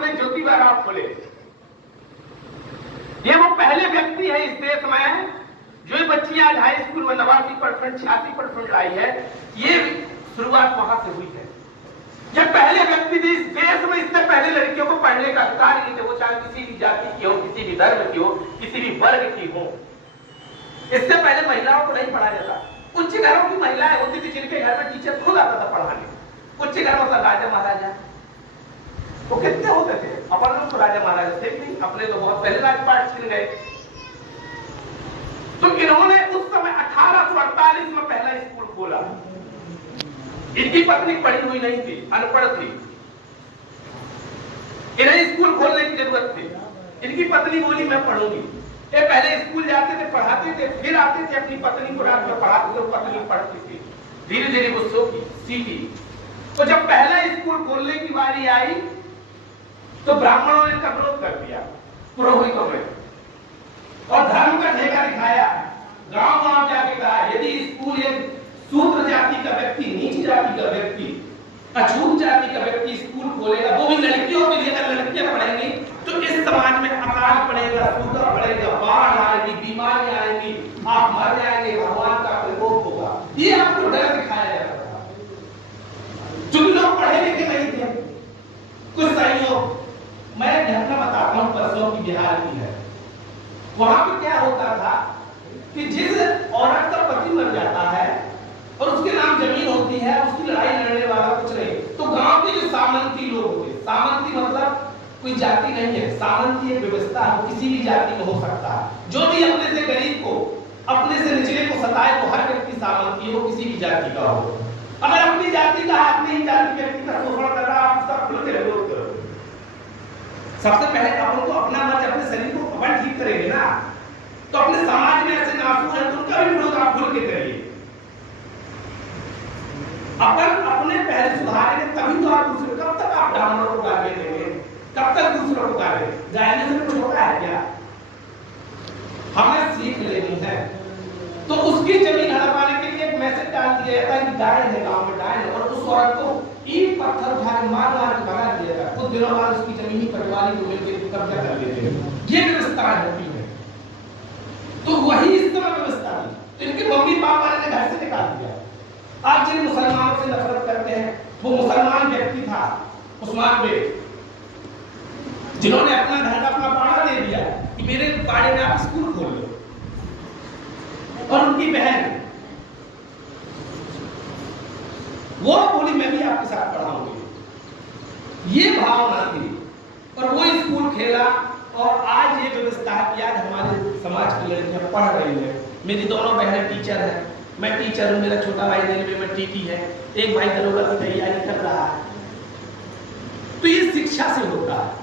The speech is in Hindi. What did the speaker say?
अपने ज्योतिबा राव फुले, ये वो पहले व्यक्ति है इस देश में जो ये बच्ची आज हाई स्कूल में 89% 86% आई है। ये शुरुआत वहां से हुई है। ये पहले व्यक्ति थे इस देश में, इससे पहले लड़कियों को पढ़ने का अधिकार नहीं थे, वो चाहे किसी भी जाति की हो, किसी भी धर्म की हो, किसी भी वर्ग की हो। इससे पहले महिलाओं को नहीं पढ़ा जाता। उच्च घरों की महिलाएं होती थी जिनके घर में टीचर खुद आता था पढ़ाने। उच्च घर मतलब राजा महाराजा, वो कितने होते थे? अपन लोग तो राजा महाराजा थे नहीं, अपने तो बहुत पहले राजपाट छिन गए। तो इन्होंने उस समय 1848 में पहला स्कूल खोला। इनकी पत्नी पढ़ी हुई नहीं थी, अनपढ़ थी, इन्हें स्कूल खोलने की जरूरत थी। इनकी पत्नी बोली मैं पढ़ूंगी। ये पहले स्कूल जाते थे, पढ़ाते थे, फिर आते थे अपनी पत्नी को रात में पढ़ाते थे, पत्नी पढ़ती थी। धीरे धीरे वो सीखी। तो जब पहला स्कूल खोलने की बारी आई तो ब्राह्मणों ने इनका विरोध कर दिया, पुरोहितों ने, और धर्म का ठेका दिखाया। गांव गांव जाके कहा यदि स्कूल एक शूद्र जाति का व्यक्ति, नीच जाति का व्यक्ति, अछूत जाति का व्यक्ति स्कूल खोलेगा, वो भी लड़कियों के लिए, अगर लड़कियां पढ़ेंगी तो इस समाज में अकाल पड़ेगा, सूखा पड़ेगा, बाढ़ आएगी, बीमारियां आएंगी, आप मर जाएंगे, भगवान का प्रकोप होगा। ये आपको डर दिखाया जा रहा था। जो लोग पढ़े लिखे नहीं थे, कुछ सहयोग। मैं घटना बताता हूं परसों की बिहार की है। वहां पे क्या होता था कि जिस औरत का पति मर जाता है और उसके नाम जमीन होती है, उसकी लड़ाई लड़ने वाला कुछ नहीं, तो गांव के जो सामंती लोग होते, सामंती मतलब कोई जाति नहीं है, सामंती एक व्यवस्था है, किसी भी जाति में हो सकता है। जो भी अपने से गरीब को, अपने से निचले को सताए, वो हर व्यक्ति सामंती है, वो किसी भी जाति का हो। अगर अपनी जाति का, अपनी ही जाति व्यक्ति का शोषण कर रहा, आप सब खुल के विरोध करो। सबसे पहले आप उनको अपना मत, अपने शरीर को अपन ठीक करेंगे ना, तो अपने समाज में ऐसे नासूर है, उनका भी विरोध आप खुल के करिए। अपन अपने पहले सुधारेंगे तभी तो आप दूसरे, कब तक आप ब्राह्मणों को गाली देंगे, कब तक दूसरों को गाली? गाली से कुछ होता है क्या? हमें सीख लेनी है। तो उसकी जमीन हड़पवाने के लिए एक मैसेज डाल दिया जाता है कि डायन है, गांव में डायन है, और उस औरत को ईंट पत्थर उठा के मार मार के भगा दिया जाता है। कुछ दिनों बाद उसकी जमीनी पटवारी को मिलकर कब्जा कर लेते हैं। ये व्यवस्था होती है। तो वही इस तरह व्यवस्था थी। तो इनके मम्मी पापा ने घर से निकाल दिया। आप जिन मुसलमानों से नफरत करते हैं, वो मुसलमान व्यक्ति था उस्मान बेग, जिन्होंने अपना घर, अपना पाड़ा दे दिया कि मेरे पाड़े में आप स्कूल खोल लो। और उनकी बहन वो बोली मैं भी आपके साथ पढ़ाऊंगी। ये भावना थी और वो स्कूल खेला। और आज ये व्यवस्था है कि आज हमारे समाज की लड़कियां पढ़ रही है। मेरी दोनों बहनें टीचर हैं, मैं टीचर हूं, मेरा छोटा भाई रेलवे में टीटी है, एक भाई दरोगा की तैयारी कर रहा है। तो ये शिक्षा से होता है।